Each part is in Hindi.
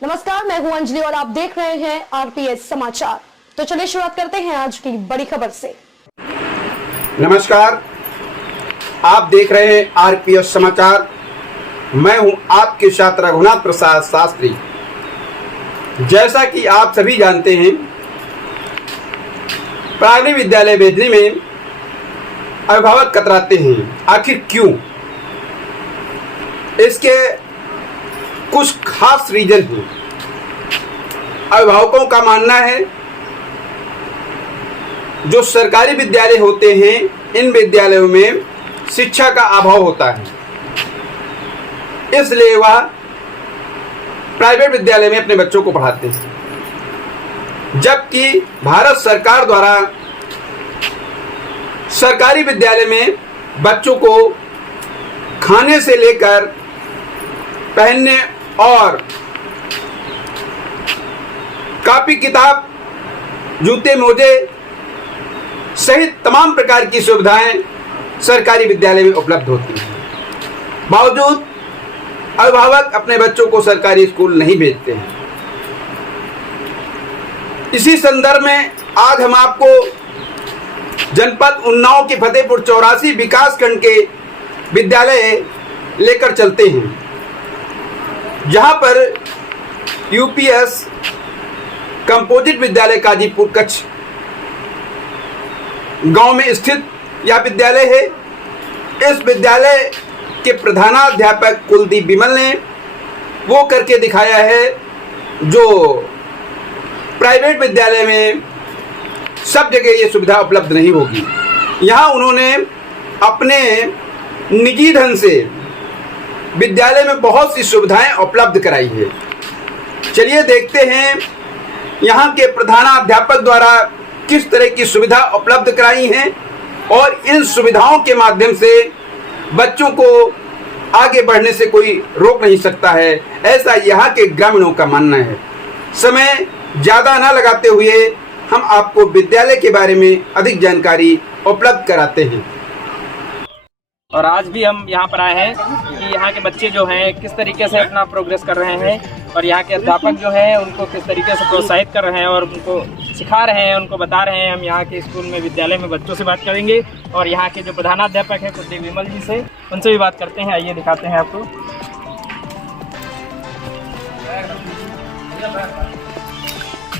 नमस्कार, मैं हूं अंजलि और आप देख रहे हैं आरपीएस समाचार। तो चलिए शुरुआत करते हैं आज की बड़ी खबर से। नमस्कार, आप देख रहे हैं आरपीएस समाचार। मैं हूं आपके साथ रघुनाथ प्रसाद शास्त्री। जैसा कि आप सभी जानते हैं, प्राइमरी विद्यालय भेजने में अभिभावक कतराते हैं। आखिर क्यों? इसके कुछ खास रीजन हैं। अभिभावकों का मानना है जो सरकारी विद्यालय होते हैं, इन विद्यालयों में शिक्षा का अभाव होता है, इसलिए वह प्राइवेट विद्यालय में अपने बच्चों को पढ़ाते हैं। जबकि भारत सरकार द्वारा सरकारी विद्यालय में बच्चों को खाने से लेकर पहनने और कॉपी किताब, जूते मोजे सहित तमाम प्रकार की सुविधाएं सरकारी विद्यालय में उपलब्ध होती हैं। बावजूद अभिभावक अपने बच्चों को सरकारी स्कूल नहीं भेजते हैं। इसी संदर्भ में आज हम आपको जनपद उन्नाव के फतेहपुर 84 विकासखंड के विद्यालय लेकर चलते हैं, जहां पर यूपीएस कंपोजिट विद्यालय काजीपुर कच्छ गांव में स्थित यह विद्यालय है। इस विद्यालय के प्रधानाध्यापक कुलदीप विमल ने वो करके दिखाया है जो प्राइवेट विद्यालय में सब जगह ये सुविधा उपलब्ध नहीं होगी। यहाँ उन्होंने अपने निजी धन से विद्यालय में बहुत सी सुविधाएं उपलब्ध कराई है। चलिए देखते हैं यहाँ के प्रधानाध्यापक द्वारा किस तरह की सुविधा उपलब्ध कराई हैं और इन सुविधाओं के माध्यम से बच्चों को आगे बढ़ने से कोई रोक नहीं सकता है, ऐसा यहाँ के ग्रामीणों का मानना है। समय ज़्यादा न लगाते हुए हम आपको विद्यालय के बारे में अधिक जानकारी उपलब्ध कराते हैं। और आज भी हम यहाँ पर आए हैं कि यहाँ के बच्चे जो हैं किस तरीके से अपना प्रोग्रेस कर रहे हैं और यहाँ के अध्यापक जो हैं उनको किस तरीके से प्रोत्साहित कर रहे हैं और उनको सिखा रहे हैं, उनको बता रहे हैं। हम यहाँ के स्कूल में विद्यालय में बच्चों से बात करेंगे और यहाँ के जो प्रधानाध्यापक हैं कुलदीप विमल जी से, उनसे भी बात करते हैं। आइए दिखाते हैं आपको।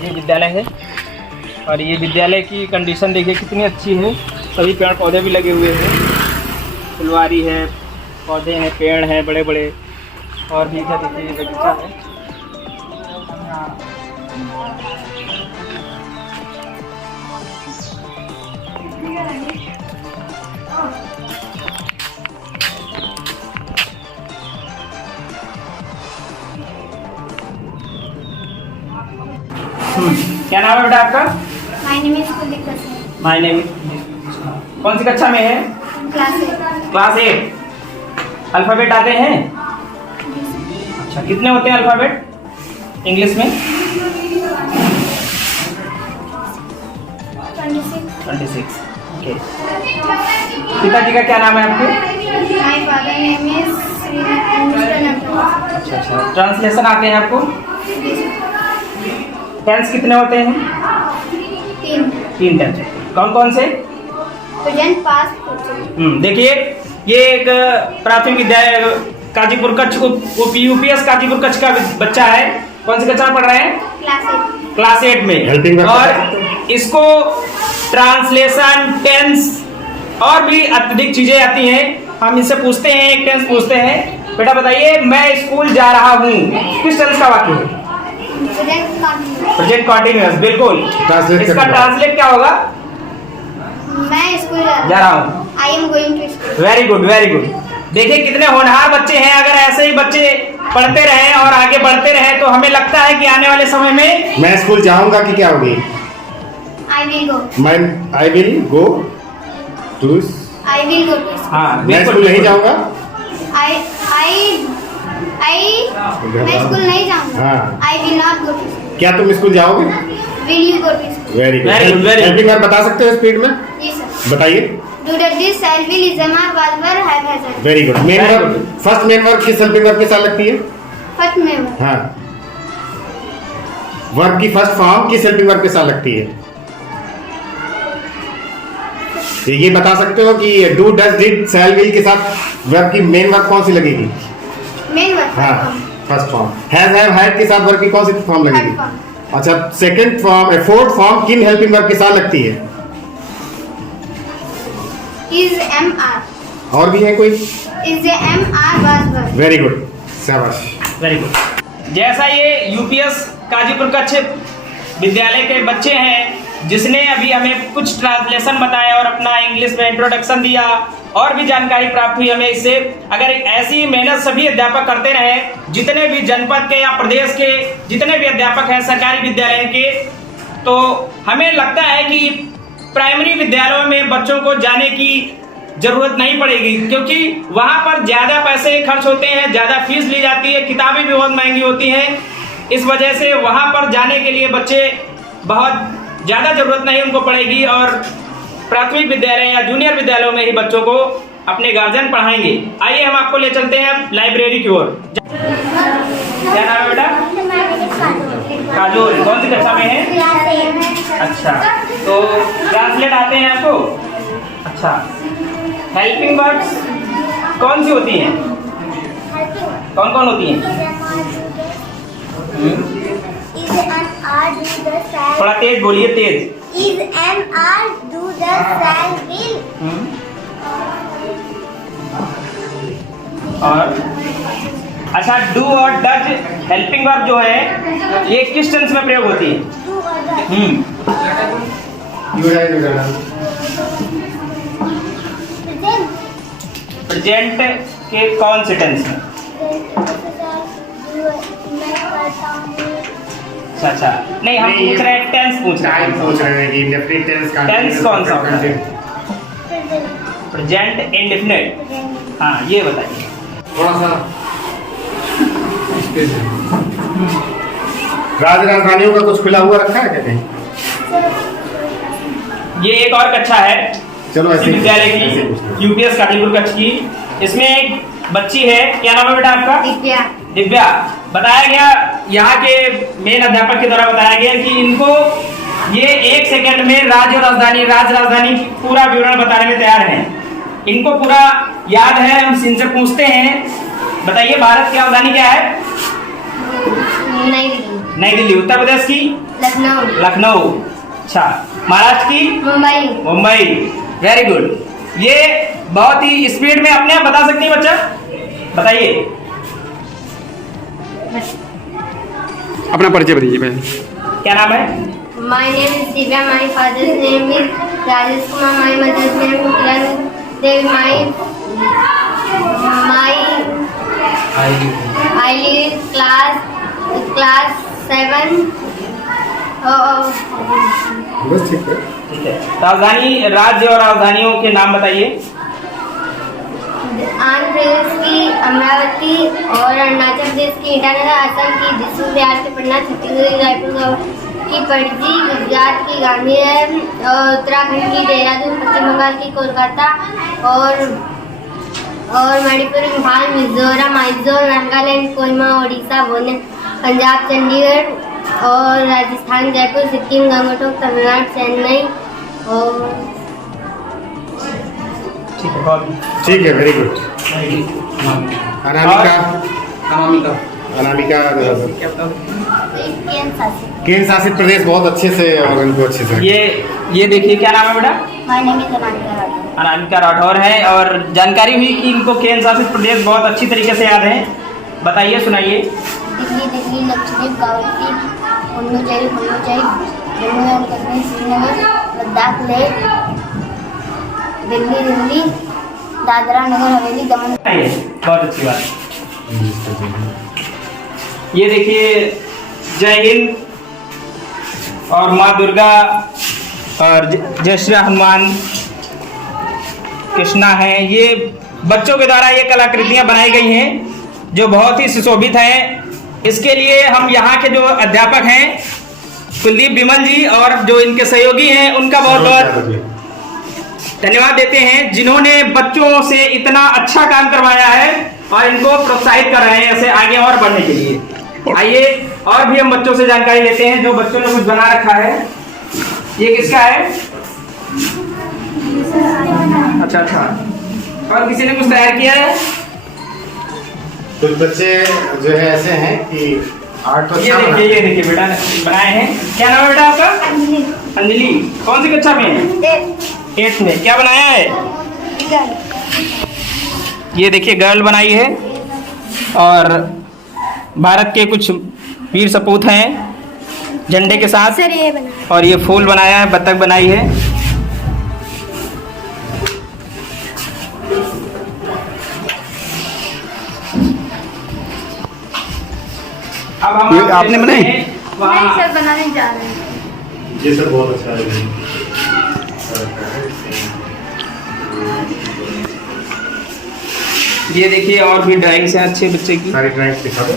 ये विद्यालय है और ये विद्यालय की कंडीशन देखिए कितनी अच्छी है। सभी पेड़ पौधे भी लगे हुए हैं, फुलवारी है, पौधे हैं, पेड़ हैं बड़े बड़े, और भी इधर देखिए बगीचा है। क्या नाम है बेटा आपका? My name is Kuldeep sir. My name. कौन सी कक्षा में है? क्लास 8। अल्फ़ाबेट आते हैं? अच्छा, कितने होते हैं अल्फ़ाबेट इंग्लिश में? 26। ओके। पिताजी का क्या नाम है आपके? माय फादर नेम इज अच्छा। ट्रांसलेशन आते हैं आपको? टेंस कितने होते हैं? 3 टेंस। कौन कौन से? प्रेजेंट, पास्ट, देखिए ये एक प्राथमिक विद्यालय काजीपुर कच्छ यूपीएस काजीपुर कच्छ का बच्चा है। कौन सी कक्षा में पढ़ रहे हैं? क्लास 8 में। और इसको ट्रांसलेशन, टेंस और भी अत्यधिक चीजें आती हैं। हम इनसे पूछते हैं, एक टेंस पूछते हैं। बेटा बताइए, मैं स्कूल जा रहा हूँ, किस टेंस का वाक्य है? Present continuous. बिल्कुल। इसका ट्रांसलेट क्या होगा? मैं स्कूल जा रहा हूँ। I am going to school. Very good, very good. देखिए कितने होनहार बच्चे हैं। अगर ऐसे ही बच्चे पढ़ते रहें और आगे बढ़ते रहें तो हमें लगता है कि आने वाले समय में मैं स्कूल जाऊंगा कि क्या होगी? I will go to I will go to हाँ, मैं स्कूल नहीं जाऊंगा। मैं स्कूल नहीं जाऊंगा। हाँ। I will not go to school. क्या तुम स्कूल जाओगे? Will you go to school? Very good. Very good, very good. Helping verb बता सकते हो स्पीड में? जी सर। बताइए। Do that, this, shall, will, is, am, are, was, were, have, has. Very good. Main verb, first main verb किस हेल्पिंग वर्ब के साथ लगती है? फर्स्ट में हाँ, वर्ब की फर्स्ट फॉर्म किस हेल्पिंग वर्ब के साथ लगती है? ये बता सकते हो कि do, does, did, shall, will के साथ वर्ब की मेन वर्ब कौन सी लगेगी? मेन वर्ब हाँ, first form. Has, have, had के साथ वर्ब की कौन सी फॉर्म लगेगी? अच्छा, सेकंड फॉर्म, फोर्थ फॉर्म किन हेल्पिंग वर्ब के साथ लगती है? इज एम आर, और भी है कोई? Is am are was verb. Very good, शाबाश। Very good. जैसा ये यूपीएस काजीपुर कच्छ विद्यालय के बच्चे हैं, जिसने अभी हमें कुछ ट्रांसलेशन बताया और अपना इंग्लिश में इंट्रोडक्शन दिया, और भी जानकारी प्राप्त हुई हमें इससे। अगर ऐसी मेहनत सभी अध्यापक करते रहे, जितने भी जनपद के या प्रदेश के जितने भी अध्यापक हैं सरकारी विद्यालय के, तो हमें लगता है कि प्राइमरी विद्यालयों में बच्चों को जाने की जरूरत नहीं पड़ेगी, क्योंकि वहां पर ज्यादा पैसे खर्च होते हैं, ज्यादा फीस ली जाती है, किताबें भी बहुत महंगी होती हैं। इस वजह से वहां पर जाने के लिए बच्चे बहुत ज्यादा जरूरत नहीं उनको पड़ेगी, और प्राथमिक विद्यालय या जूनियर विद्यालयों में ही बच्चों को अपने गार्जियन पढ़ाएंगे। आइए हम आपको ले चलते हैं लाइब्रेरी की ओर। क्या नाम है बेटा? काजोल। कौन सी कक्षा में है? अच्छा, तो ट्रांसलेट आते हैं आपको? अच्छा, हेल्पिंग वर्ड्स कौन सी होती हैं? कौन कौन होती हैं? थोड़ा तेज बोलिए, तेज। Is am are do the shall will। और अच्छा, डू और डज हेल्पिंग वर्ब जो है ये किस टेंस में प्रयोग होती है? Do or the प्रेजेंट के कौन से टेंस में? अच्छा, नहीं हम पूछ रहे हैं टेंस पूछ रहे हैं। पूछ रहे हैं कि इंडेफिनिट टेंस का टेंस कौन सा होता है? Present, indefinite. हाँ, ये बताइए थोड़ा सा। राजधानियों का कुछ खुला हुआ रखा है क्या कहीं? ये एक और कक्षा है चलो ऐसे विद्यालय की, यूपीएस काजीपुर कच्छ की। इसमें एक बच्ची है, क्या नाम है बेटा आपका? दिव्या। दिव्या। बताया गया यहाँ के मेन अध्यापक के द्वारा बताया गया कि इनको ये 1 सेकंड में राज्य राजधानी पूरा विवरण बताने में तैयार हैं। इनको पूरा याद है। हम इनसे पूछते हैं, बताइए भारत की राजधानी क्या है? नई दिल्ली। नई दिल्ली। उत्तर प्रदेश की? लखनऊ। अच्छा, महाराष्ट्र की? मुंबई। Very good. ये बहुत ही स्पीड में अपने आप बता सकती है बच्चा? बताइए अपना परिचय बताइए पहले। क्या नाम है? My name is Divya. My father's name is Rajesh Kumar. My mother's name is Kiran Devi. I live class 7. बस ठीक है। ठीक है। राजधानी, राज्य और राजधानियों के नाम बताइए। आंध्र प्रदेश की अमरावती और अरुणाचल प्रदेश की ईटानगर, असम की दिसपुर, बिहार की पटना, छत्तीसगढ़ की रायपुर की पणजी, गुजरात की गांधीनगर, उत्तराखंड की देहरादून, पश्चिम बंगाल की कोलकाता और मणिपुर, इम्फाल, मिजोरम, आइजोल, नागालैंड, कोहिमा, ओडिशा, बोने, पंजाब, चंडीगढ़ और राजस्थान, जयपुर, सिक्किम, गंगटोक, तमिलनाडु, चेन्नई और ठीक है, वेरी गुड। अनामिका केंद्र शासित प्रदेश बहुत अच्छे से और इनको अच्छे से। ये देखिए, क्या नाम है बेटा? My name is Anamika. Anamika Rathore है, और जानकारी हुई कि इनको केंद्र शासित प्रदेश बहुत अच्छी तरीके से याद है। बताइए, सुनाइए। दिल्ली, लक्षद्वीप, गावस्की, पुडुचेरी, जम्मू एंड कश्मीर, श्रीनगर, लद्दाख, लेह, दिल्ली, दादरा नगर हवेली, दमन। बहुत अच्छी बात। ये देखिए, जय हिंद और माँ दुर्गा और जय श्री हनुमान कृष्णा है। ये बच्चों के द्वारा ये कलाकृतियाँ बनाई गई हैं जो बहुत ही सुशोभित हैं। इसके लिए हम यहाँ के जो अध्यापक हैं कुलदीप बिमल जी और जो इनके सहयोगी हैं उनका बहुत बहुत धन्यवाद देते हैं, जिन्होंने बच्चों से इतना अच्छा काम करवाया है और इनको प्रोत्साहित कर रहे हैं ऐसे आगे और बढ़ने के लिए। आइए और भी हम बच्चों से जानकारी लेते हैं जो बच्चों ने कुछ बना रखा है। ये किसका है? अच्छा अच्छा, और किसी ने कुछ तैयार किया है? कुछ बच्चे जो है ऐसे हैं कि आर्ट तो ये देखिए बेटा बनाए हैं। क्या नाम है बेटा आपका? अंजलि। कौन सी कक्षा में है? 8th में। क्या बनाया है? ये देखिए गर्ल बनाई है और भारत के कुछ वीर सपूत हैं झंडे के साथ। सर ये बना, और ये फूल बनाया है, बत्तख बनाई है। अब हम ये आपने बनाई? वहाँ सर बनाने जा रहे हैं। ये सब बहुत अच्छा है। ये देखिए और भी ड्राइंग्स हैं अच्छे बच्चे की। सारी ड्राइंग दिखा दो।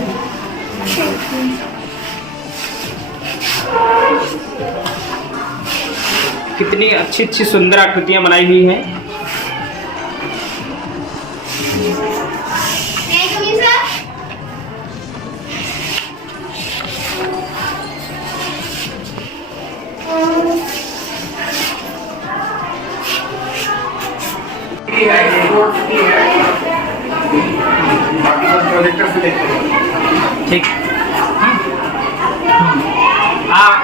कितनी अच्छी अच्छी सुंदर आकृतियां बनाई हुई हैं। ठीक।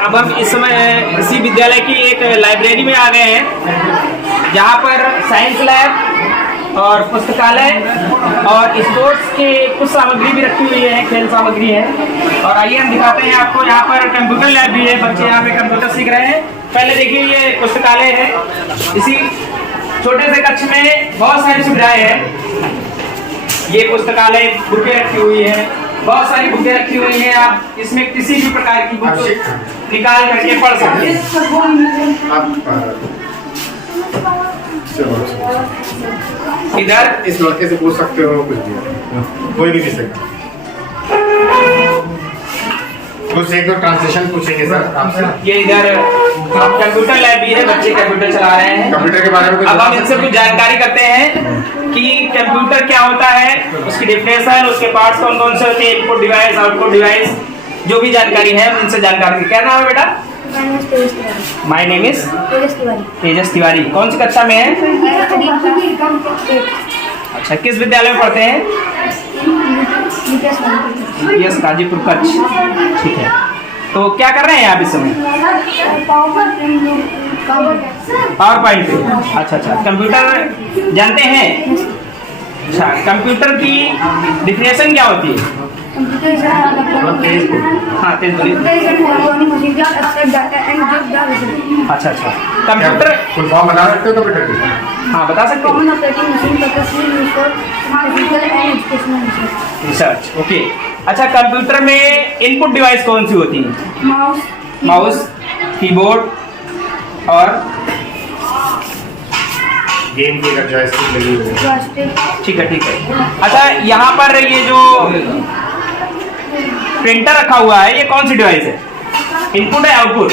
अब हम इस समय इसी विद्यालय की एक लाइब्रेरी में आ गए हैं जहाँ पर साइंस लैब और पुस्तकालय और स्पोर्ट्स के कुछ सामग्री भी रखी हुई है, खेल सामग्री है। और आइए हम दिखाते हैं आपको, यहाँ पर कंप्यूटर लैब भी है, बच्चे यहाँ पे कंप्यूटर सीख रहे हैं। पहले देखिए ये पुस्तकालय है। इसी छोटे से कक्ष में बहुत सारी सुविधाएं हैं। ये पुस्तकालय बुकें रखी हुई है, बहुत सारी बुकें रखी हुई हैं। आप इसमें किसी भी प्रकार की बुक निकाल करके पढ़ सकते हैं। इधर इस लड़के से पूछ सकते हो कुछ भी, कोई भी सकता। कुछ एक दो ट्रांसलेशन पूछेंगे सर आपसे। ये इधर कंप्यूटर लैब भी है, बच्चे कंप्यूटर चला रहे हैं। कंप्यूटर के बारे में अब हम इनसे कुछ जानकारी करते हैं कि कंप्यूटर क्या होता है, उसकी डेफिनेशन, उसके पार्ट्स कौन कौन से होते हैं, इनपुट डिवाइस, आउटपुट डिवाइस, जो भी जानकारी है हम इनसे जानकारी। क्या नाम है बेटा? माय नेम इज तेजस तिवारी। कौन सी कक्षा में है? अच्छा, किस विद्यालय में पढ़ते हैं? यस, गाजीपुर कच्छ। ठीक है, तो क्या कर रहे हैं आप इस समय? पावर पॉइंट पे। अच्छा अच्छा, कंप्यूटर जानते हैं? अच्छा, कंप्यूटर की डिफिनेशन क्या होती है? हाँ तेज बोलिए। अच्छा अच्छा, कंप्यूटर फुल फॉर्म बता सकते हो कंप्यूटर की? हाँ बता सकते हो। Research, okay. अच्छा, कंप्यूटर में इनपुट डिवाइस कौन सी होती है? माउस, कीबोर्ड और गेम की अगर जॉयस्टिक लगी हुई है। ठीक है ठीक है। अच्छा, यहाँ पर ये जो प्रिंटर रखा हुआ है, ये कौन सी डिवाइस है? इनपुट है आउटपुट?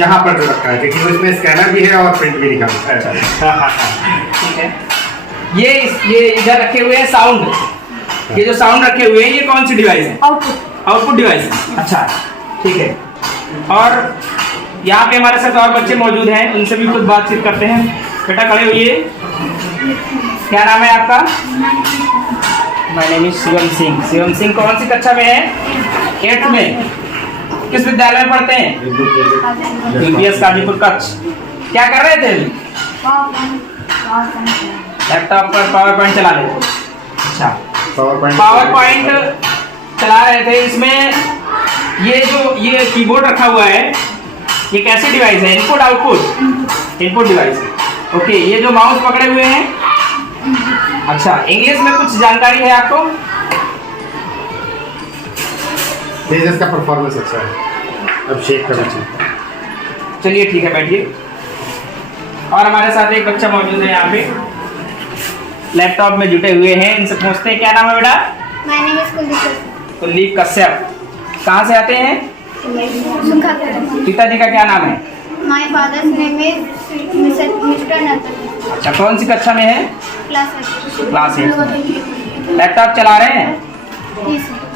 यहाँ पर जो रखा है, क्योंकि उसमें स्कैनर भी है और प्रिंट भी निकालता है। ठीक है। ये इधर रखे हुए हैं साउंड। ये जो साउंड रखे हुए हैं, ये कौन सी डिवाइस है? Output device. अच्छा ठीक है। और यहाँ पे हमारे साथ और बच्चे मौजूद हैं, उनसे भी कुछ बातचीत करते हैं। बेटा खड़े होइए। क्या नाम है आपका? My name is Shivam Singh. Shivam Singh कौन सी कक्षा में है? 8th में। किस विद्यालय में पढ़ते हैं? यूपीएस गाजीपुर कच्छ। क्या कर रहे थे? लैपटॉप पर पावर पॉइंट चला रहे थे। अच्छा, पावर पॉइंट चला रहे थे। इसमें ये कीबोर्ड रखा हुआ है, ये कैसी डिवाइस है? Input output? Input device. Okay, ये जो माउस पकड़े हुए हैं, अच्छा, इंग्लिश में कुछ जानकारी है आपको? तेजस का परफॉर्मेंस अच्छा है। अब शेक करना चाहिए। चलिए ठीक है, बैठिए। और हमारे साथ एक बच्चा मौजूद है यहाँ पे, लैपटॉप में जुटे हुए हैं। इनसे पूछते हैं, क्या नाम है बेटा? कुलदीप कश्यप। कहाँ से आते हैं? पिताजी का क्या नाम है? My father's name is Mr. Nathan. अच्छा, कौन सी कक्षा में है? Class 8. क्लास 8 में। लैपटॉप चला रहे हैं?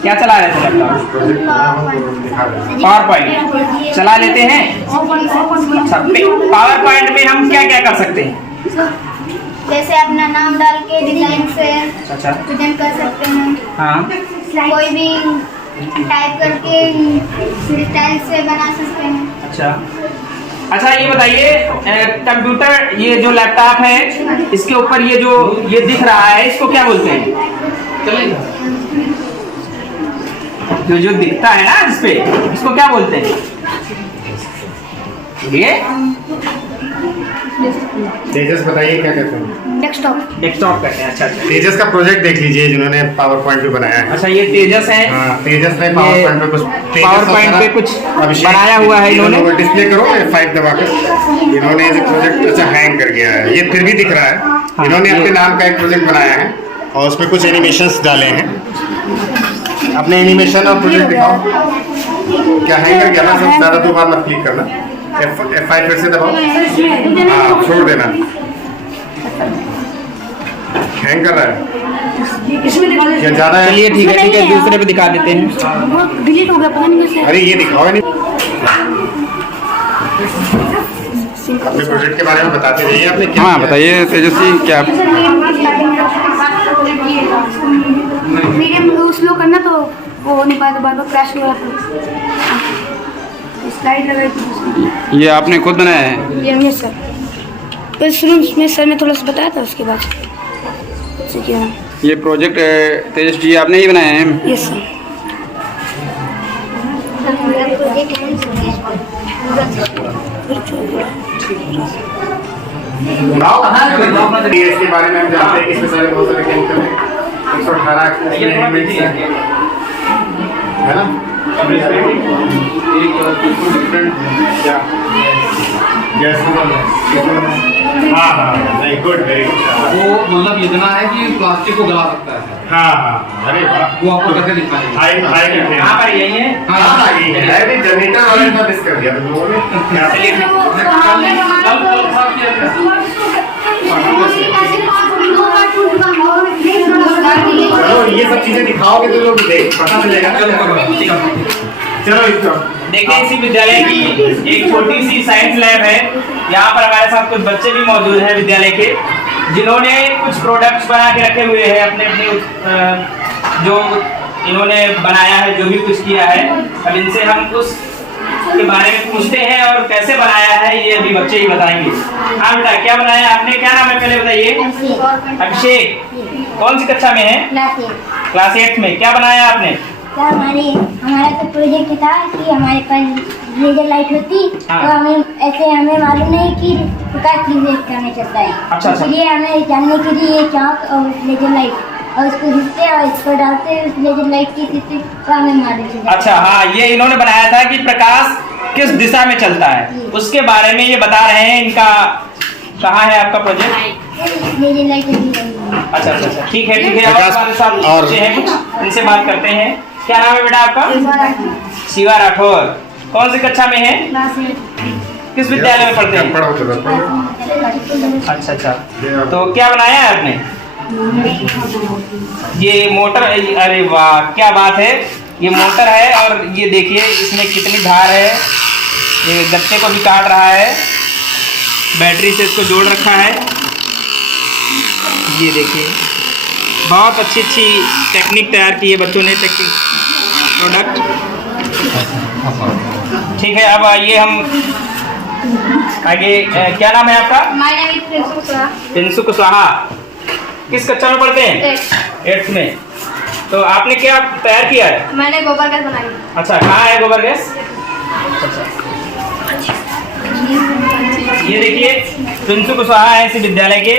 क्या चला रहे थे लैपटॉप? पावर पॉइंट चला लेते हैं। अच्छा, पावर पॉइंट में हम क्या क्या कर सकते हैं? जैसे अपना नाम डाल के डिजाइन से अच्छा प्रेजेंट कर सकते हैं। हाँ, कोई भी टाइप करके स्टाइल से बना सकते हैं। अच्छा अच्छा, ये बताइए कंप्यूटर, ये जो लैपटॉप है इसके ऊपर ये दिख रहा है, इसको क्या बोलते हैं? जो दिखता है ना इस पे, इसको क्या बोलते हैं? ये तेजस बताइए क्या कहते हैं? डेस्कटॉप कहते हैं। अच्छा, तेजस का प्रोजेक्ट देख लीजिए जिन्होंने पावर पॉइंट पे बनाया है। अच्छा, ये तेजस है। हाँ, तेजस ने पावर पॉइंट पे कुछ बनाया हुआ है इन्होंने। डिस्प्ले करो 5 दबा कर। इन्होंने ये प्रोजेक्ट अच्छा हैंग कर गया है, ये फिर भी दिख रहा है। इन्होंने अपने नाम का एक प्रोजेक्ट बनाया है और उसमें कुछ एनिमेशंस डाले हैं। अपने एनिमेशन और प्रोजेक्ट दिखाओ। क्या हैंग कर गया ना? सब ज़्यादा 2 बार मत क्लिक करना। F5 फिर से दबाओ। हाँ, छोड़ देना। हैंग कर रहा है क्या? ज़्यादा है? चलिए ठीक है, दूसरे पे दिखा देते हैं। डिलीट हो गया, पता नहीं कैसे। अरे ये दिखाओ नहीं। अपने प्रोजेक्ट के बारे में बताते रहिए। आपने क्या? हाँ बताइए तेजस्वी, क्या मीडियम स्लो करना तो वो हो नहीं पाया, बार बार क्रैश हो रहा था। स्लाइड लगाई थी। ये आपने खुद बनाया है? ये सर, तो शुरू में सर ने थोड़ा सा बताया था, उसके बाद से किया। ये प्रोजेक्ट तेजस्वी आपने ही बनाया है? Yes sir. इसके बारे में हम जानते हैं कि इसमें सारे बहुत सारे केमिकल हैं। 118 एलिमेंट्स हैं, है ना? क्या हाँ हाँ, नहीं गुड, वेरी गुड। वो मतलब इतना है कि प्लास्टिक को गला सकता है। हाँ हाँ, अरे वाह, वो आपको करके दिखाएंगे। यहाँ पर यही है। हाँ ये जनरेटर वाले का मिस कर दिया तुम लोगों ने। चलो ये सब चीजें दिखाओगे तो लोग देख पता चलेगा। चलो इसको देखिए, इसी विद्यालय की एक छोटी सी साइंस लैब है। यहाँ पर हमारे साथ कुछ बच्चे भी मौजूद हैं विद्यालय के, जिन्होंने कुछ प्रोडक्ट्स बना के रखे हुए हैं अपने जो इन्होंने बनाया है, जो भी कुछ किया है। अब इनसे हम उस के बारे में पूछते हैं और कैसे बनाया है ये अभी बच्चे ही बताएंगे। हाँ बेटा, क्या बनाया आपने? क्या नाम है पहले बताइए? अभिषेक। कौन सी कक्षा में है? क्लास 8 में। क्या बनाया आपने? हमारा तो प्रोजेक्ट था कि हमारे पास लेजर लाइट होती। हाँ। तो हमें मालूम नहीं कि प्रकाश किस में चलता है। अच्छा। इसलिए हमें जानने के लिए ये चाक और लेजर लाइट और इसको घिसते और इसको डालते लेजर लाइट की स्थिति तो हमें मालूम चलता है। अच्छा, हाँ, ये इन्होंने बनाया था कि प्रकाश किस दिशा में चलता है, उसके बारे में ये बता रहे हैं। इनका कहाँ है आपका प्रोजेक्ट? Laser light. अच्छा, ठीक है। और हमारे साथ बच्चे हैं कुछ, इनसे बात करते हैं। क्या नाम है बेटा आपका? शिवा राठौर। कौन सी कक्षा में है? किस विद्यालय में पढ़ते हैं? अच्छा, तो क्या बनाया है आपने? ये मोटर। अरे वाह, क्या बात है! ये मोटर है और ये देखिए इसमें कितनी धार है। ये गत्ते को भी काट रहा है, बैटरी से इसको जोड़ रखा है। ये देखिए, बहुत अच्छी टेक्निक तैयार की है बच्चों ने, टेक्निक प्रोडक्ट। ठीक है, अब आइए हम आगे। क्या नाम है आपका? प्रिंसु कुशवाहा। किस कक्षा में पढ़ते हैं? 8th में। तो आपने क्या तैयार किया है? मैंने गोबर गैस बनाई। अच्छा, कहाँ है गोबर गैस? अच्छा, ये देखिए प्रिंसु कुशवाहा है इसी विद्यालय के,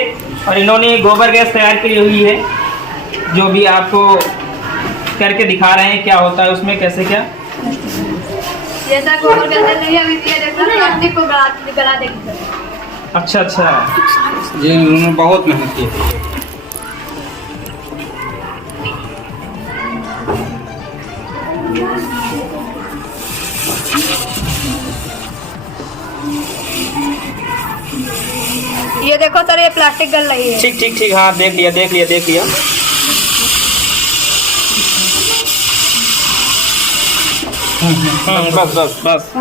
और इन्होंने गोबर गैस तैयार की हुई है, जो भी आपको करके दिखा रहे हैं क्या होता है उसमें, कैसे क्या। जैसा गोबर गैस नहीं अभी प्लास्टिक को गला देगी। अच्छा, ये इन्होंने बहुत मेहनत की है। ये देखो सर, ये प्लास्टिक गल रही है। ठीक, हाँ, देख लिया। बस बस बस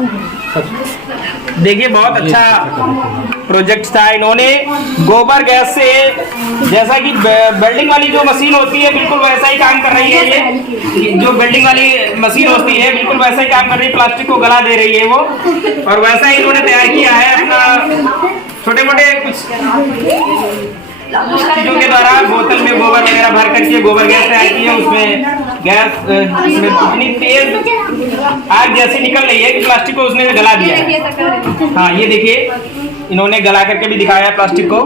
देखिए बहुत अच्छा प्रोजेक्ट था। इन्होंने गोबर गैस से, जैसा कि वेल्डिंग वाली जो मशीन होती है बिल्कुल वैसा ही काम कर रही है। ये जो वेल्डिंग वाली मशीन होती है बिल्कुल वैसा ही काम कर रही है, प्लास्टिक को गला दे रही है वो, और वैसा ही इन्होंने तैयार किया है अपना छोटे मोटे कुछ चीजों के द्वारा बोतल में गोबर वगैरह भर करके गोबर गैस तैयार की है। उसमें गैस इसमें इतनी तेज आग जैसी निकल रही है कि प्लास्टिक को उसने गला दिया है। हाँ ये देखिए इन्होंने गला करके भी दिखाया है प्लास्टिक को।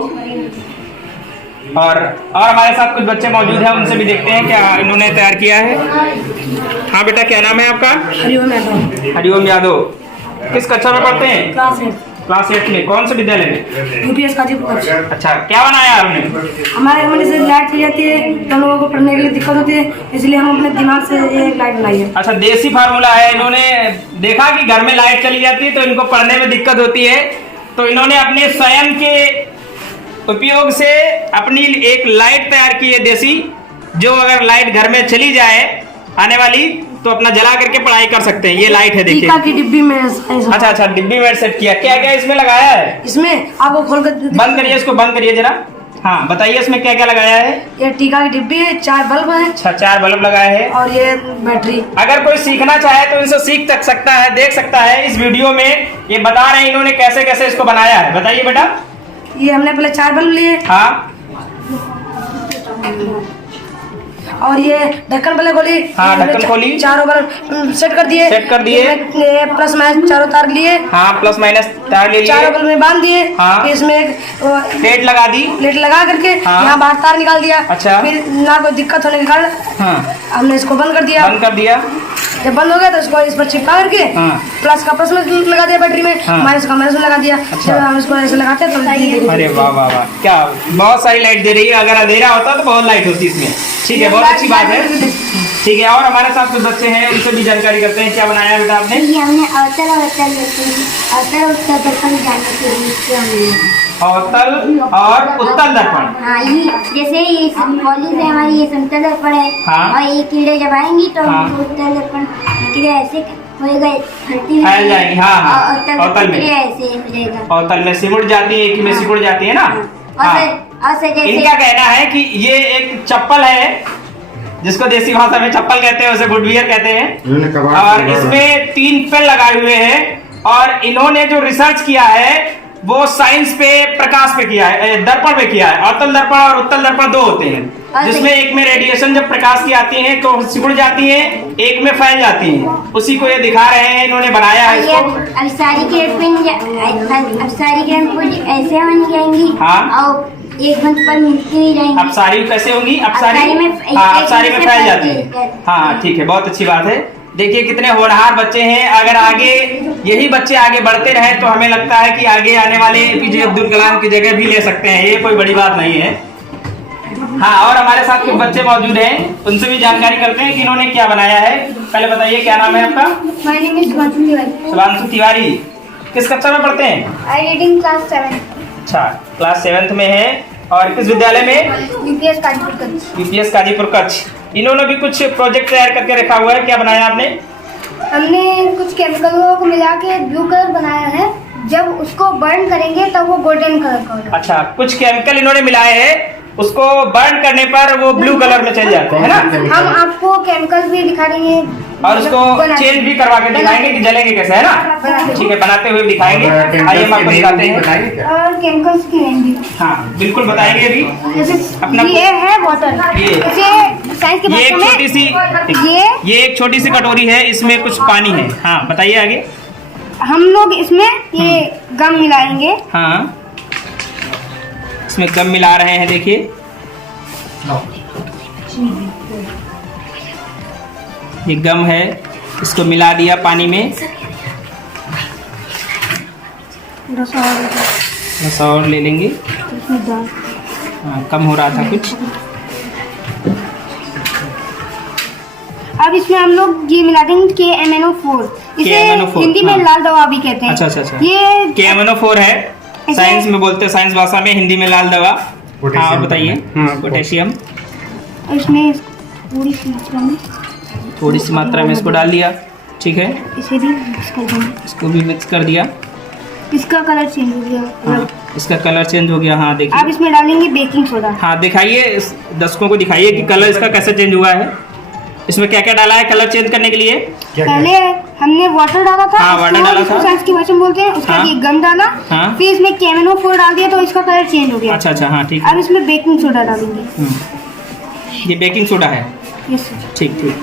और हमारे साथ कुछ बच्चे मौजूद हैं, उनसे भी देखते हैं क्या इन्होंने तैयार किया है। हाँ बेटा क्या नाम है आपका? हरिओम यादव। हरिओम यादव। किस कक्षा में पढ़ते हैं? क्लास 8 में। कौन से विद्यालय में? यूपीएस काजीपुर। अच्छा क्या बनाया आपने? हमारे घर में जैसे लाइट चली जाती है तो हम लोगों को पढ़ने के लिए दिक्कत होती है, इसलिए हम अपने दिमाग से ये लाइट बनाई है। अच्छा देसी फार्मूला है। इन्होंने देखा कि घर में लाइट चली जाती है तो इनको पढ़ने में दिक्कत होती है, तो इन्होंने अपने स्वयं के उपयोग से अपनी एक लाइट तैयार की है देसी, जो अगर लाइट घर में चली जाए आने वाली तो अपना जला करके पढ़ाई कर सकते हैं। ये लाइट है देखिए। टीका की डिब्बी में अच्छा डिब्बी में सेट किया। क्या क्या इसमें लगाया है? इसमें आपको खोल कर बंद करिए, इसको बंद करिए जरा। हाँ बताइए इसमें क्या क्या लगाया है? ये टीका की डिब्बी है, 4 बल्ब है। अच्छा 4 बल्ब लगाए हैं और ये बैटरी। अगर कोई सीखना चाहे तो इनसे सीख तक सकता है, देख सकता है। इस वीडियो में ये बता रहे हैं इन्होंने कैसे कैसे इसको बनाया है। बताइए बेटा। ये हमने पहले 4 बल्ब लिए। हाँ और ये ढक्कन पहले खोली। हाँ ढक्कन खोली। चारों बल्ब सेट कर दिए। प्लस माइनस चारों तार लिए। हाँ प्लस माइनस तार ले लिए। चारों बल्ब में बांध दिए। हाँ। फिर इसमें एक प्लेट लगा दी। प्लेट लगा करके हाँ। यहाँ बाहर तार निकाल दिया। अच्छा। फिर ना कोई दिक्कत होने के कारण हाँ हमने इसको बंद कर दिया। बंद कर दिया। जब बंद हो गया तो इसको इस पर चिपका करके हाँ। प्लस का प्लस में लगा दिया बैटरी में। हाँ। माइनस का माइनस में लगा दिया। अच्छा। जब हम इसको ऐसे लगाते हैं तो अरे वाह वाह वाह, क्या बहुत सारी लाइट दे रही है। अगर अंधेरा होता तो बहुत लाइट होती इसमें। ठीक है बहुत अच्छी बात है। ठीक है और हमारे साथ कुछ बच्चे हैं, उनसे भी जानकारी करते हैं। क्या बनाया बेटा आपने? ये हमने अवतल और उत्तर दर्पण जानने के लिए किया हमने। अवतल और उत्तल दर्पण। हाँ ये जैसे ये कॉलेज है हमारी, ये समतल दर्पण है। हाँ। और ये कीड़े जब आएंगी तो हाँ। उत्तल दर्पण कीड़े ऐसे होएगा, फैल जाएंगी। हाँ हाँ अवतल में ऐसे हो जाएगा। अवतल में सिकुड़ जाती है, एक में सिकुड़ जाती है ना। हाँ। इनका कहना है कि ये एक चप्पल है जिसको देसी भाषा में चप्पल कहते हैं, उसे गुडवियर कहते हैं। और इसमें 3 पेन लगाए हुए हैं और इन्होंने जो रिसर्च किया है वो साइंस पे, प्रकाश पे किया है, दर्पण पे किया है। अवतल दर्पण और उत्तल दर्पण 2 होते हैं, जिसमें एक में रेडिएशन जब प्रकाश की आती है तो सिकुड़ जाती है, एक में फैल जाती है। उसी को ये दिखा रहे हैं, इन्होंने बनाया है इसको। अब सारी किरण ऐसे बन जाएंगी। हाँ। और एक घंटे पर मिलती ही जाएंगी। अब सारी कैसे होंगी? अब सारी में फैल जाती है। हाँ ठीक है बहुत अच्छी बात है। देखिए कितने होनहार बच्चे हैं। अगर आगे यही बच्चे आगे बढ़ते रहे तो हमें लगता है कि आगे आने वाले एपीजे अब्दुल कलाम की जगह भी ले सकते हैं। ये कोई बड़ी बात नहीं है। हाँ और हमारे साथ कुछ बच्चे मौजूद हैं, उनसे भी जानकारी करते हैं कि इन्होंने क्या बनाया है। पहले बताइए क्या नाम है आपका? My name is Shubhanshu Tiwari. Shubhanshu Tiwari. किस कक्षा में पढ़ते हैं? I reading class 7। अच्छा क्लास 7th में है। और किस विद्यालय में? यूपीएस काजीपुर कच्छ। यूपीएस काजीपुर कच्छ। इन्होंने भी कुछ प्रोजेक्ट तैयार करके रखा हुआ है। क्या बनाया आपने? हमने कुछ केमिकलों को मिला के ब्लू कलर बनाया है। जब उसको बर्न करेंगे तब वो गोल्डन कलर का होगा। अच्छा कुछ केमिकल इन्होंने मिलाए हैं, उसको बर्न करने पर वो ब्लू कलर में चल जाते हैं ना। हम आपको केमिकल भी दिखा देंगे और उसको चेंज भी करवा के दिखाएंगे कि जलेंगे कैसे, है ना। ठीक है बनाते हुए दिखाएंगे। आइए हम आपको दिखाते हैं। और केमिकल्स की नेम भी हाँ बिल्कुल बताएंगे अभी। अपना ये है वाटर। इसे साइंस की ये एक भाषा में छोटी सी ये एक छोटी सी कटोरी है, इसमें कुछ पानी है। हाँ बताइए आगे। हम लोग इसमें ये गम मिलाएंगे। हाँ इसमें गम मिला रहे हैं। देखिए ये गम है, इसको मिला दिया पानी में। बस और ले लेंगे। हाँ कम हो रहा था कुछ। अब इसमें हम लोग ये मिला देंगे KMNO4। इसे KMNO4, हिंदी में हाँ। लाल दवा भी कहते हैं। अच्छा ये KMNO4 है, साइंस में बोलते हैं, साइंस भाषा में, हिंदी में लाल दवा। हाँ और बताइए। पोटेशियम। इसमें थोड़ी सी मात्रा में इसको डाल दिया। ठीक है, इसे भी मिक्स कर देंगे। इसको भी मिक्स कर दिया। इसका कलर चेंज हो गया। हाँ, इसका कलर चेंज हो गया। हाँ अब देखिए, इसमें डालेंगे बेकिंग सोडा। हाँ दिखाइए, इस दर्शकों को दिखाइए कि कलर इसका कैसे चेंज हुआ है। इसमें क्या क्या डाला है कलर चेंज करने के लिए? पहले हमने वाटर डाला था। हाँ, वाटर डाला था। साइंस की भाषा में बोलते हैं। उसके बाद हाँ। ये गम डाला। हाँ। फिर इसमें कैमेनो 4 डाल दिया तो इसका कलर चेंज हो गया। अच्छा अच्छा, हाँ ठीक है। अब इसमें बेकिंग सोडा डालेंगे। ये बेकिंग सोडा है। Yes sir. ठीक ठीक।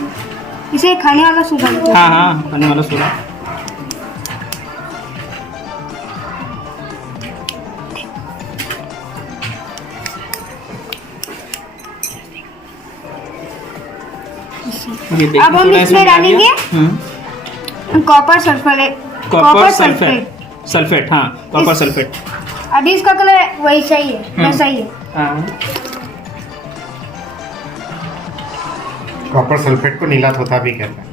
इसे खाने वाला सोडा बोलते हैं। हाँ हाँ, खाने वाला सोडा। ये बेकिंग अब हम सोडा इसमें डाल दिया। डालेंगे कॉपर सल्फेट। कॉपर सल्फेट, हाँ कॉपर सल्फेट। अभी इसका कलर वैसा ही है, वैसा ही है। हाँ, कॉपर सल्फेट को नीला तोता भी कहते हैं।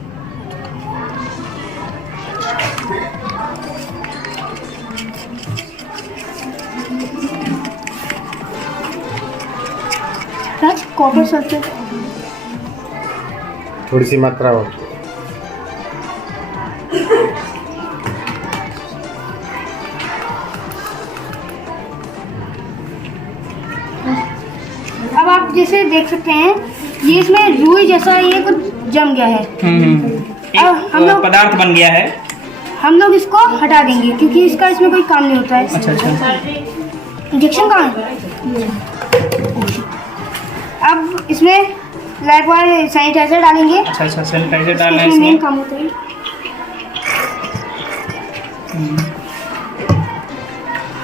कॉपर सल्फेट थोड़ी सी मात्रा हो। अब आप जैसे देख सकते हैं ये इसमें रुई जैसा ये कुछ जम गया है। अब हम एक लोग पदार्थ बन गया है। हम लोग इसको हटा देंगे क्योंकि इसका इसमें कोई काम नहीं होता है। अच्छा अच्छा। इंजेक्शन कहाँ है? अब इसमें लाइकवाइज सैनिटाइजर डालेंगे। अच्छा अच्छा, सैनिटाइजर डालना है इसमें मेन इसमें। काम होता है।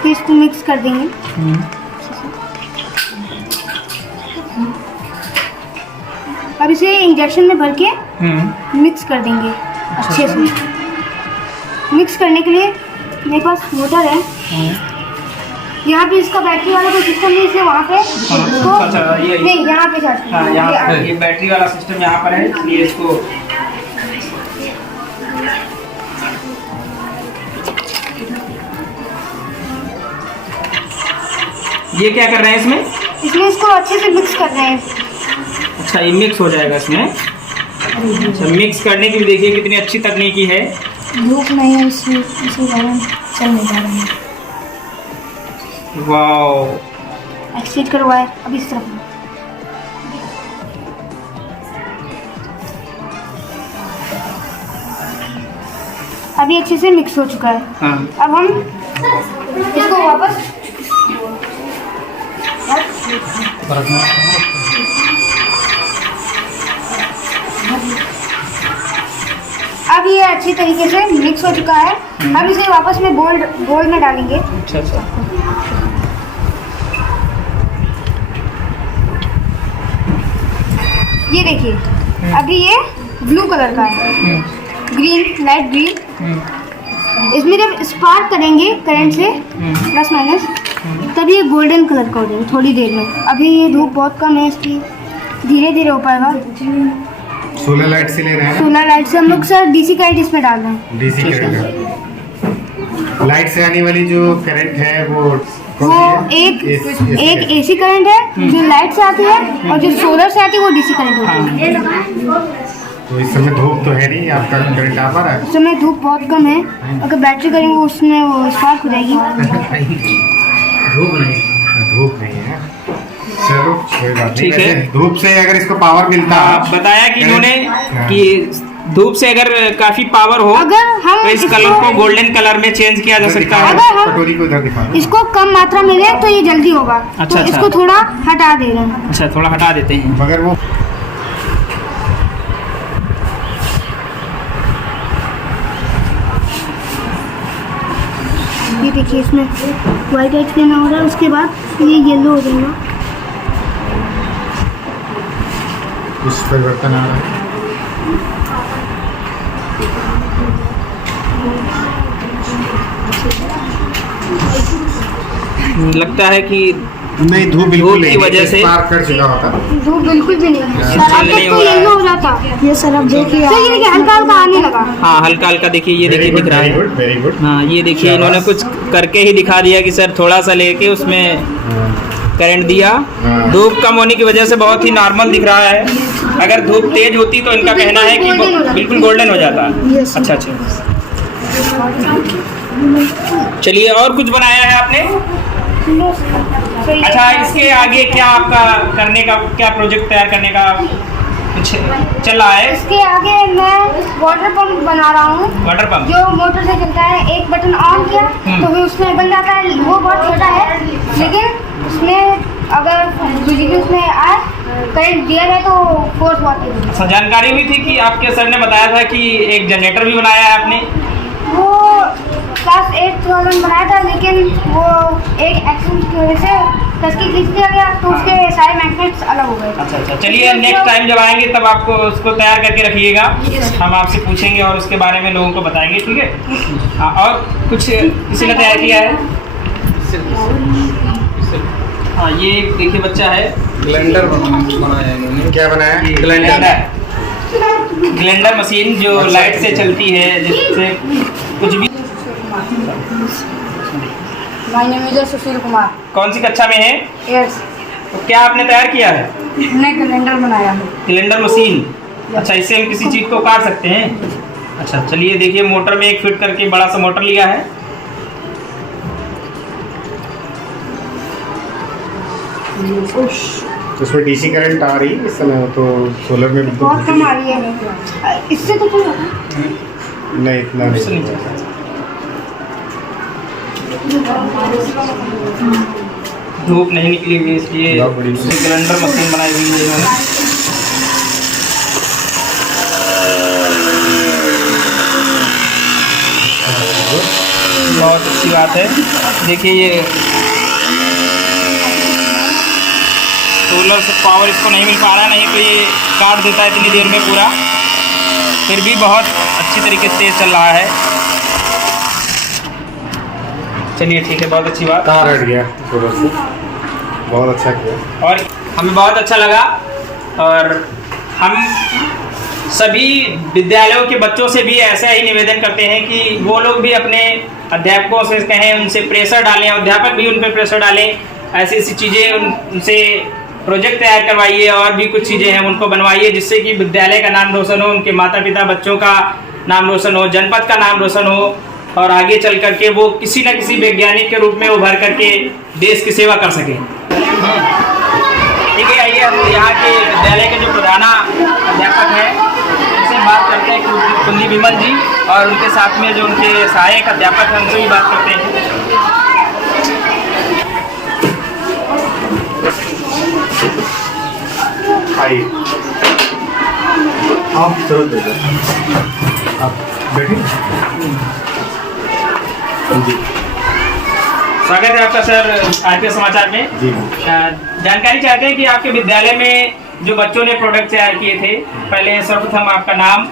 फिर इसको मिक्स कर देंगे। अब इसे इंजेक्शन में भर के मिक्स कर देंगे अच्छे से। मिक्स करने के लिए मेरे पास मोटर है। यहाँ पे इसका बैटरी वाला कोई सिस्टम नहीं, इसे वहाँ पे इसको अच्छा, ये नहीं यहाँ पे चार्ज हाँ, यहाँ पर ये बैटरी वाला सिस्टम यहाँ पर है, इसलिए इसको ये क्या कर रहे हैं इसमें? इसमें इसको अच्छे से मिक्स कर रहे हैं। अच्छा, ये मिक्स हो जाएगा इसमें। अच्छा, मिक्स करने की भी देखिए कितनी अच्छी तकनीकी है। धूप नहीं है इसी कारण चल नहीं पा रहा है। वाओ, एक्सीड करवाए। अब इस तरफ अभी अच्छे से मिक्स हो चुका है। हाँ अब हम इसको वापस अब ये अच्छी तरीके से मिक्स हो चुका है। अब इसे वापस में बोल में डालेंगे। अच्छा अच्छा। ये देखिए अभी ये ब्लू कलर का है, ग्रीन, लाइट ग्रीन। इसमें जब स्पार्क करेंगे करंट से प्लस माइनस, तब ये गोल्डन कलर का हो जाएगा थोड़ी देर में। अभी ये धूप बहुत कम है, इसकी धीरे धीरे हो पाएगा। सोलर लाइट से ले रहे हैं। सोलर लाइट से हम लोग सर डीसी करंट इसमें डाल रहे हैं। डीसी करंट, लाइट से आने वाली जो करंट है वो एक एसी करंट है जो लाइट से आती है, और जो सोलर से आती है वो डीसी करंट होती है। तो इस समय धूप तो है नहीं, आपका करंट आ पा रहा है? इस समय धूप बहुत कम है, अगर बैटरी करेंगे उसमें वो स्पार्क हो जाएगी। धूप नहीं है। चलो कोई बात नहीं। ठीक है। वैसे धूप से अगर इसको पावर मिलता हाँ, बताया कि इन्होंने कि धूप से अगर काफी पावर हो अगर हम तो इस कलर को गोल्डन कलर में चेंज किया जा सकता है। अगर हम कटोरी को इधर दिखा दो। इसको कम मात्रा मिले तो ये जल्दी होगा। अच्छा, तो अच्छा। इसको थोड़ा हटा दे रहे हैं। अच्छा, थोड़ा हटा देते हैं। मगर वो ये देखिए इसमें वाइट वाइट लेना हो रहा है, उसके बाद ये येलो हो जाएगा। कुछ परिवर्तन आ रहा है। लगता है कि नहीं, धूप बिल्कुल धूप की नहीं, वजह से पार कर चुका होता। धूप बिल्कुल भी नहीं है। चल अब नहीं तक हो तो रहा है। येलो हो रहा था। ये सर अब देखिए, सर ये देखिए हल्का हल्का आने लगा। हाँ, हल्का हल्का देखिए, ये देखिए दिख रहा है। Very good. हाँ, ये देखिए इन्होंने कुछ करके ही दिखा दिया कि सर थोड़ा सा लेके उसमें करंट दिया। धूप कम होने की वजह से बहुत ही नॉर्मल दिख रहा है। अगर धूप तेज होती तो इनका कहना है कि बिल्कुल गोल्डन हो जाता। अच्छा अच्छा, चलिए और कुछ बनाया है आपने? अच्छा, इसके आगे क्या आपका करने का, क्या प्रोजेक्ट तैयार करने का कुछ चल रहा है? इसके आगे मैं वाटर पंप बना रहा हूँ। वाटर पंप जो मोटर से चलता है, एक बटन ऑन किया तो भी उसमें बन जाता है। वो बहुत छोटा है, लेकिन उसमें अगर बिजली उसमें आए, करंट दिया जाए तो फोर्स बहुत तेज। अच्छा, जानकारी भी थी कि आपके सर ने बताया था कि एक जनरेटर भी बनाया है आपने। वो क्लास 8 में बनाया था, लेकिन वो एक एक्सीडेंट की वजह से टस्की खींच दिया गया तो उसके सारे मैग्नेट्स अलग हो गए। अच्छा अच्छा, चलिए नेक्स्ट टाइम जब आएंगे तब आपको उसको तैयार करके रखिएगा। हम आपसे पूछेंगे और उसके बारे में लोगों को बताएंगे, ठीक है? हाँ, और कुछ किसी ने तैयार किया है? हाँ, ये देखिए बच्चा है, ग्लेंडर बनाया है इन्होंने। क्या बनाया है? ग्लेंडर मशीन जो लाइट से चलती है, जिससे कुछ भी। My name is Sushil Kumar. कौन सी कक्षा में है? यस, तो क्या आपने तैयार किया है? मैंने कैलेंडर बनाया है। Cylinder machine. अच्छा, इससे हम किसी चीज़ को काट सकते हैं? अच्छा, चलिए देखिए, मोटर में एक फिट करके बड़ा सा मोटर लिया है। तो उसमें डीसी करंट आ रही है इस समय, तो सोलर में बिल्कुल बहुत कम आ रही है, इससे तो चल रहा है। नहीं, इतना इससे नहीं। नहीं चलता। धूप नहीं निकली हुई, इसलिए बहुत बड़ी सिलेंडर मशीन बनाई हुई है इन्होंने। बहुत अच्छी बात है। देखिए, ये सोलर से पावर इसको नहीं मिल पा रहा है, नहीं तो ये काट देता है इतनी देर में पूरा। फिर भी बहुत अच्छी तरीके से चल रहा है। चलिए ठीक है, बहुत अच्छी बात। तार हट गया सोलर से, बहुत अच्छा किया। और हमें बहुत अच्छा लगा, और हम सभी विद्यालयों के बच्चों से भी ऐसा ही निवेदन करते हैं कि वो लोग भी अपने अध्यापकों से कहें, उनसे प्रेशर डालें, अध्यापक भी उन पर प्रेशर डालें। ऐसी ऐसी चीज़ें उनसे प्रोजेक्ट तैयार करवाइए, और भी कुछ चीज़ें हैं उनको बनवाइए, जिससे कि विद्यालय का नाम रोशन हो, उनके माता पिता बच्चों का नाम रोशन हो, जनपद का नाम रोशन हो, और आगे चल करके वो किसी न किसी वैज्ञानिक के रूप में उभर करके देश की सेवा कर सकें। ठीक है, आइए हम यहाँ के विद्यालय के जो प्रधानाध्यापक हैं उनसे बात करते हैं, कुंदी विमल जी, और उनके साथ में जो उनके सहायक अध्यापक हैं उनसे भी बात करते हैं। आइए, आप जरूर देखो, आप बैठिए जी। स्वागत है आपका सर आरपीएस समाचार में। जी, जानकारी चाहते हैं कि आपके विद्यालय में जो बच्चों ने प्रोडक्ट तैयार किए थे, पहले सर्वप्रथम आपका नाम।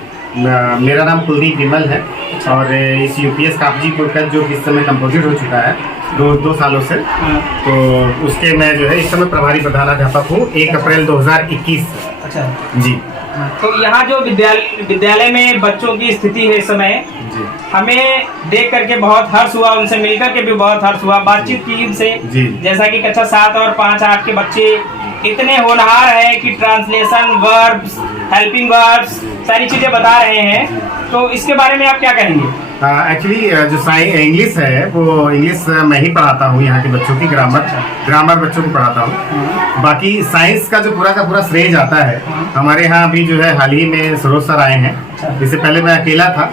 मेरा नाम कुलदीप विमल है, और इस यूपीएस कागजीपुर का जो इस समय कंपोजिट हो चुका है दो सालों से, तो उसके मैं जो है इस समय प्रभारी प्रधानाध्यापक हूँ 1 अप्रैल 2021 से। अच्छा जी। तो यहाँ जो विद्यालय में बच्चों की स्थिति है इस समय, जी, हमें देख करके बहुत हर्ष हुआ, उनसे मिलकर के भी बहुत हर्ष हुआ, बातचीत की उनसे। जी। जैसा कि कक्षा 7 और 5, 8 के बच्चे इतने होनहार हैं कि ट्रांसलेशन, वर्ब्स, हेल्पिंग वर्ब्स, सारी चीजें बता रहे हैं, तो इसके बारे में आप क्या कहेंगे? एक्चुअली जो इंग्लिश है, वो इंग्लिश मैं ही पढ़ाता हूँ यहाँ के बच्चों की, ग्रामर बच्चों को पढ़ाता हूँ। बाकी साइंस का जो पूरा का पूरा श्रेय जाता है हमारे यहाँ। अभी जो है हाल ही में सरोज सर आए हैं, इससे पहले मैं अकेला था,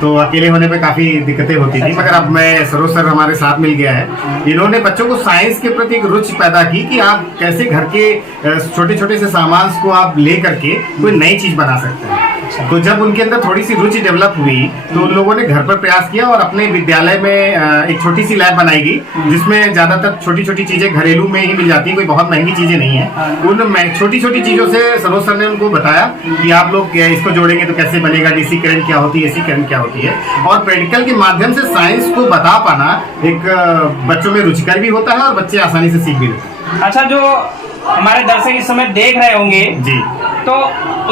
तो अकेले होने पे काफ़ी दिक्कतें होती थी, मगर अब मैं सरोज सर हमारे साथ मिल गया है। इन्होंने बच्चों को साइंस के प्रति एक रुचि पैदा की कि आप कैसे घर के छोटे छोटे से सामान को आप ले करके कोई नई चीज़ बना सकते हैं। तो जब उनके अंदर थोड़ी सी रुचि डेवलप हुई, तो उन लोगों ने घर पर प्रयास किया और अपने विद्यालय में एक छोटी सी लैब बनाई गई, जिसमें ज़्यादातर छोटी छोटी चीज़ें घरेलू में ही मिल जाती हैं, कोई बहुत महंगी चीज़ें नहीं है। उन छोटी छोटी चीज़ों से सरोज सर ने उनको बताया कि आप लोग इसको जोड़ेंगे तो कैसे बनेगा, डीसी करंट क्या होती है, एसी करंट क्या होती है, और प्रैक्टिकल के माध्यम से साइंस को बता पाना एक बच्चों में रुचिकर भी होता है और बच्चे आसानी से सीख भी लेते हैं। अच्छा, जो हमारे दर्शक इस समय देख रहे होंगे जी, तो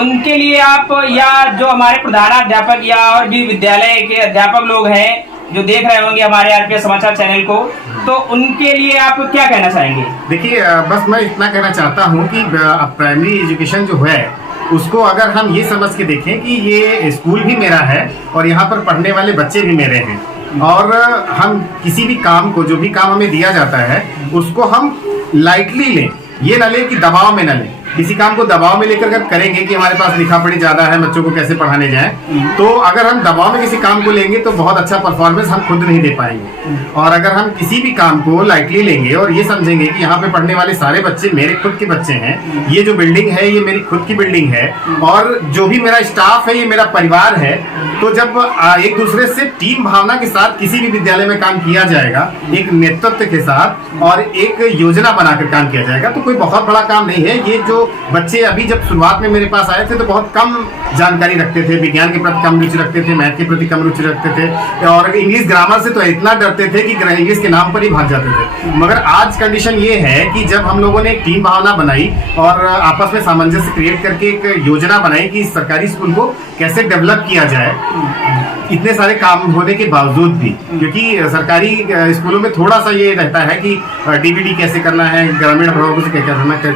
उनके लिए आप, या जो हमारे प्रधानाध्यापक या और भी विद्यालय के अध्यापक लोग हैं जो देख रहे होंगे हमारे आरपीएस समाचार चैनल को, तो उनके लिए आप क्या कहना चाहेंगे? देखिए बस मैं इतना कहना चाहता हूँ कि प्राइमरी एजुकेशन जो है उसको अगर हम ये समझ के देखें कि ये स्कूल भी मेरा है और यहाँ पर पढ़ने वाले बच्चे भी मेरे हैं, और हम किसी भी काम को, जो भी काम हमें दिया जाता है, उसको हम लाइटली लें, ये ना लें कि दबाव में ना लें। किसी काम को दबाव में लेकर अगर करेंगे कि हमारे पास लिखा पढ़ी ज्यादा है, बच्चों को कैसे पढ़ाने जाएं, तो अगर हम दबाव में किसी काम को लेंगे तो बहुत अच्छा परफॉर्मेंस हम खुद नहीं दे पाएंगे। और अगर हम किसी भी काम को लाइटली लेंगे और ये समझेंगे कि यहाँ पे पढ़ने वाले सारे बच्चे मेरे खुद के बच्चे हैं, ये जो बिल्डिंग है ये मेरी खुद की बिल्डिंग है, और जो भी मेरा स्टाफ है ये मेरा परिवार है, तो जब एक दूसरे से टीम भावना के साथ किसी भी विद्यालय में काम किया जाएगा, एक नेतृत्व के साथ और एक योजना बनाकर काम किया जाएगा, तो कोई बहुत बड़ा काम नहीं है। ये जो बच्चे अभी जब शुरुआत में मेरे पास आए थे तो बहुत कम जानकारी रखते थे, विज्ञान के प्रति कम रुचि रखते थे, मैथ के प्रति कम रुचि रखते थे, और इंग्लिश ग्रामर से तो इतना डरते थे कि इंग्लिश के नाम पर ही भाग जाते थे। मगर आज कंडीशन ये है कि जब हम लोगों ने एक टीम भावना बनाई और आपस में सामंजस्य क्रिएट करके एक योजना बनाई कि सरकारी स्कूल को कैसे डेवलप किया जाए, इतने सारे काम होने के बावजूद भी, क्योंकि सरकारी स्कूलों में थोड़ा सा ये रहता है कि डीबीडी कैसे करना है, ग्रामीण अभिभावकों से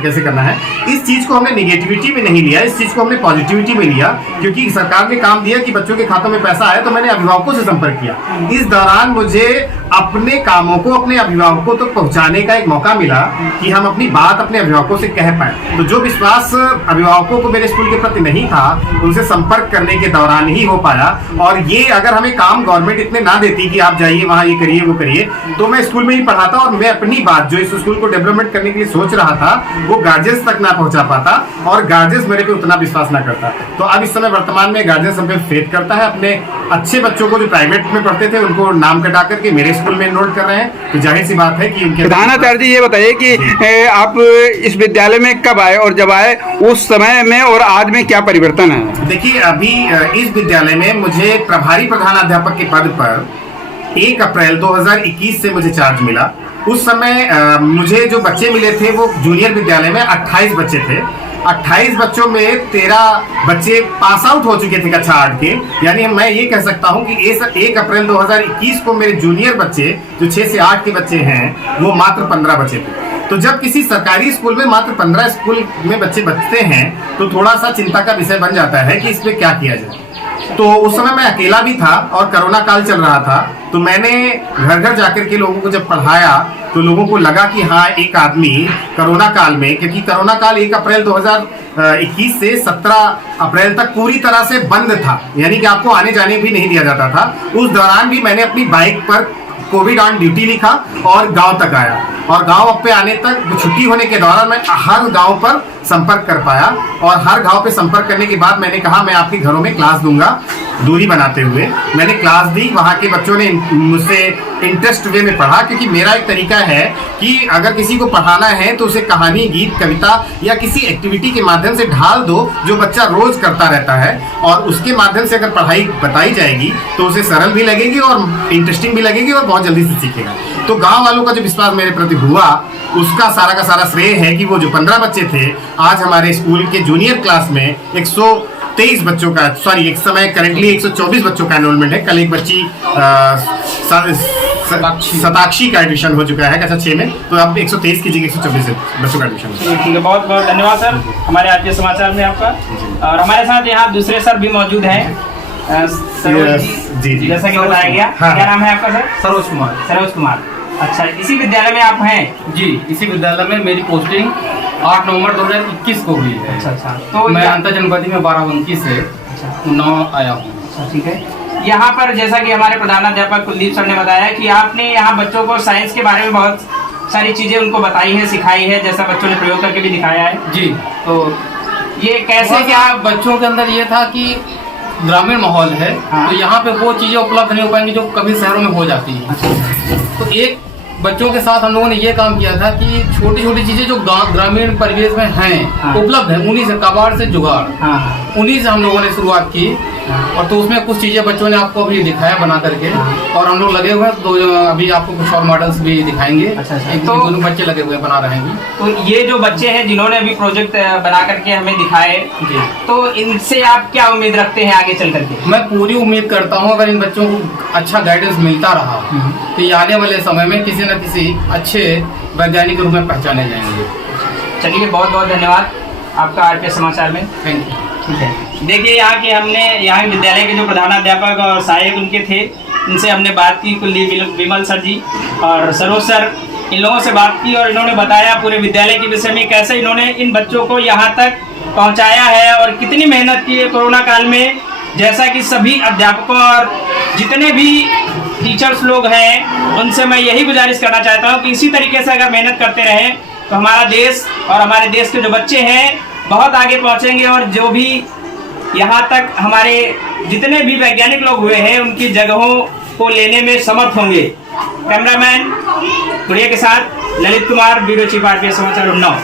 कैसे करना है, इस चीज को हमने निगेटिविटी में नहीं लिया, इस चीज को हमने पॉजिटिविटी में लिया, क्योंकि सरकार ने काम दिया कि बच्चों के खातों में पैसा आए, तो मैंने अभिभावकों से संपर्क किया। इस दौरान मुझे अपने कामों को अपने अभिभावकों तक पहुंचाने का एक मौका मिला कि हम अपनी बात अपने अभिभावकों से कह पाए। तो जो विश्वास अभिभावकों को मेरे स्कूल के प्रति नहीं था, उनसे संपर्क करने के दौरान ही हो पाया। और ये अगर हमें काम गवर्नमेंट इतने ना देती कि आप जाइए वहां ये करिए वो करिए, तो मैं स्कूल में ही पढ़ाता और मैं अपनी बात जो इस स्कूल को डेवलपमेंट करने के लिए सोच रहा था वो गार्जियंस तक ना पहुंचा पाता और गार्जियंस मेरे पे उतना विश्वास ना करता। तो अब इस समय वर्तमान में गार्जियंस हम पे फेथ करता है। अपने अच्छे बच्चों को जो प्राइवेट में पढ़ते थे उनको नाम कटा करके मेरे स्कूल में एनरोल कर रहे हैं, तो जाहिर सी बात है कि उनके प्रधानाचार्य जी ये बताइए कि आप इस विद्यालय में कब आए और जब आए उस समय में और आज में क्या परिवर्तन है? देखिए अभी इस विद्यालय में मुझे प्रभारी प्रधानाध्यापक के पद पर 1 अप्रैल 2021 से मुझे चार्ज मिला। उस समय मुझे जो बच्चे मिले थे वो जूनियर विद्यालय में 28 बच्चे थे। 28 बच्चों में 13 बच्चे पास आउट हो चुके थे कक्षा 8 के, यानी मैं ये कह सकता हूँ कि 1 अप्रैल 2021 को मेरे जूनियर बच्चे जो 6 से 8 के बच्चे हैं वो मात्र 15 बच्चे थे। तो जब किसी सरकारी स्कूल में मात्र 15 स्कूल में बच्चे बचते हैं तो थोड़ा सा चिंता का विषय बन जाता है कि इसमें क्या किया जाए। तो उस समय मैं अकेला भी था और कोरोना काल चल रहा था, तो मैंने घर घर जाकर के लोगों को जब पढ़ाया तो लोगों को लगा कि हाँ एक आदमी कोरोना काल में, क्योंकि कोरोना काल 1 अप्रैल 2021 से 17 अप्रैल तक पूरी तरह से बंद था, यानी कि आपको आने जाने भी नहीं दिया जाता था। उस दौरान भी मैंने अपनी बाइक पर कोविड ऑन ड्यूटी लिखा और गांव तक आया, और गांव पे आने तक छुट्टी होने के दौरान मैं हर गांव पर संपर्क कर पाया, और हर गांव पे संपर्क करने के बाद मैंने कहा मैं आपके घरों में क्लास दूंगा, दूरी बनाते हुए मैंने क्लास दी। वहाँ के बच्चों ने मुझसे इंटरेस्ट वे में पढ़ा, क्योंकि मेरा एक तरीका है कि अगर किसी को पढ़ाना है तो उसे कहानी, गीत, कविता या किसी एक्टिविटी के माध्यम से ढाल दो जो बच्चा रोज करता रहता है, और उसके माध्यम से अगर पढ़ाई बताई जाएगी तो उसे सरल भी लगेगी और इंटरेस्टिंग भी लगेगी और बहुत जल्दी से सीखेगा। तो गाँव वालों का जो विश्वास मेरे प्रति हुआ उसका सारा का सारा श्रेय है कि वो जो 15 बच्चे थे आज हमारे स्कूल के जूनियर क्लास में 123 बच्चों का, सॉरी एक समय करेंटली 124 बच्चों का एनरोलमेंट है। कल एक बच्ची शताक्षी का एडमिशन हो चुका है कक्षा 6 में, तो अब 123 की जगह 124 बच्चों का एडमिशन है। ठीक है, बहुत बहुत धन्यवाद सर हमारे आरपीएस समाचार में आपका। और हमारे साथ यहाँ दूसरे सर भी मौजूद हैं। जी जी, जैसा कि बताया गया। हाँ, क्या नाम है आपका सर? सरोज कुमार। सरोज कुमार, अच्छा इसी विद्यालय में आप हैं? जी, इसी विद्यालय में मेरी पोस्टिंग 8 नवंबर 2021 को हुई है। अच्छा, तो मैं अंतर जनपदी में बाराबंकी से उन्नाव आया हूँ। अच्छा, ठीक है। यहाँ पर जैसा कि हमारे प्रधानाध्यापक कुलदीप सर ने बताया कि आपने यहाँ बच्चों को साइंस के बारे में बहुत सारी चीजें उनको बताई है, सिखाई है, जैसा बच्चों ने प्रयोग करके भी दिखाया है। जी, तो ये कैसे क्या बच्चों के अंदर ये था कि ग्रामीण माहौल है, हाँ। तो यहाँ पे वो चीजें उपलब्ध नहीं हो पाएंगी जो कभी शहरों में हो जाती है। तो एक बच्चों के साथ हम लोगों ने ये काम किया था कि छोटी छोटी चीजें जो ग्रामीण परिवेश में हैं, हाँ। उपलब्ध है, उन्हीं से कबाड़ से जुगाड़, हाँ। उन्हीं से हम लोगों ने शुरुआत की। और तो उसमें कुछ चीजें बच्चों ने आपको अभी दिखाया बना करके, और हम लोग लगे हुए हैं, तो अभी आपको कुछ और मॉडल्स भी दिखाएंगे। अच्छा, एक तो दोनों बच्चे लगे हुए बना रहे हैं। तो ये जो बच्चे हैं जिन्होंने अभी प्रोजेक्ट बना करके हमें दिखाए, तो इनसे आप क्या उम्मीद रखते हैं आगे चल करके? मैं पूरी उम्मीद करता हूँ अगर इन बच्चों को अच्छा गाइडेंस मिलता रहा तो ये आने वाले समय में किसी न तरह किसी अच्छे वैज्ञानिक के रूप में पहचाने जाएंगे। चलिए, बहुत बहुत धन्यवाद आपका आरपीएस समाचार में। Thank you. ठीक है, देखिए यहाँ विद्यालय के जो प्रधानाध्यापक और सहायक उनके थे, इनसे हमने बात की, कुलदीप विमल सर जी और सरोज सर, इन लोगों से बात की और इन्होंने बताया पूरे विद्यालय के विषय में, कैसे इन्होंने इन बच्चों को यहाँ तक पहुँचाया है और कितनी मेहनत की है कोरोना काल में। जैसा कि सभी अध्यापकों और जितने भी टीचर्स लोग हैं, उनसे मैं यही गुजारिश करना चाहता हूँ कि इसी तरीके से अगर मेहनत करते रहें तो हमारा देश और हमारे देश के जो बच्चे हैं बहुत आगे पहुँचेंगे और जो भी यहाँ तक हमारे जितने भी वैज्ञानिक लोग हुए हैं उनकी जगहों को लेने में समर्थ होंगे। कैमरामैन गुड़िया के साथ Lalit Kumar, bureau chief RPS समाचार उन्नाव।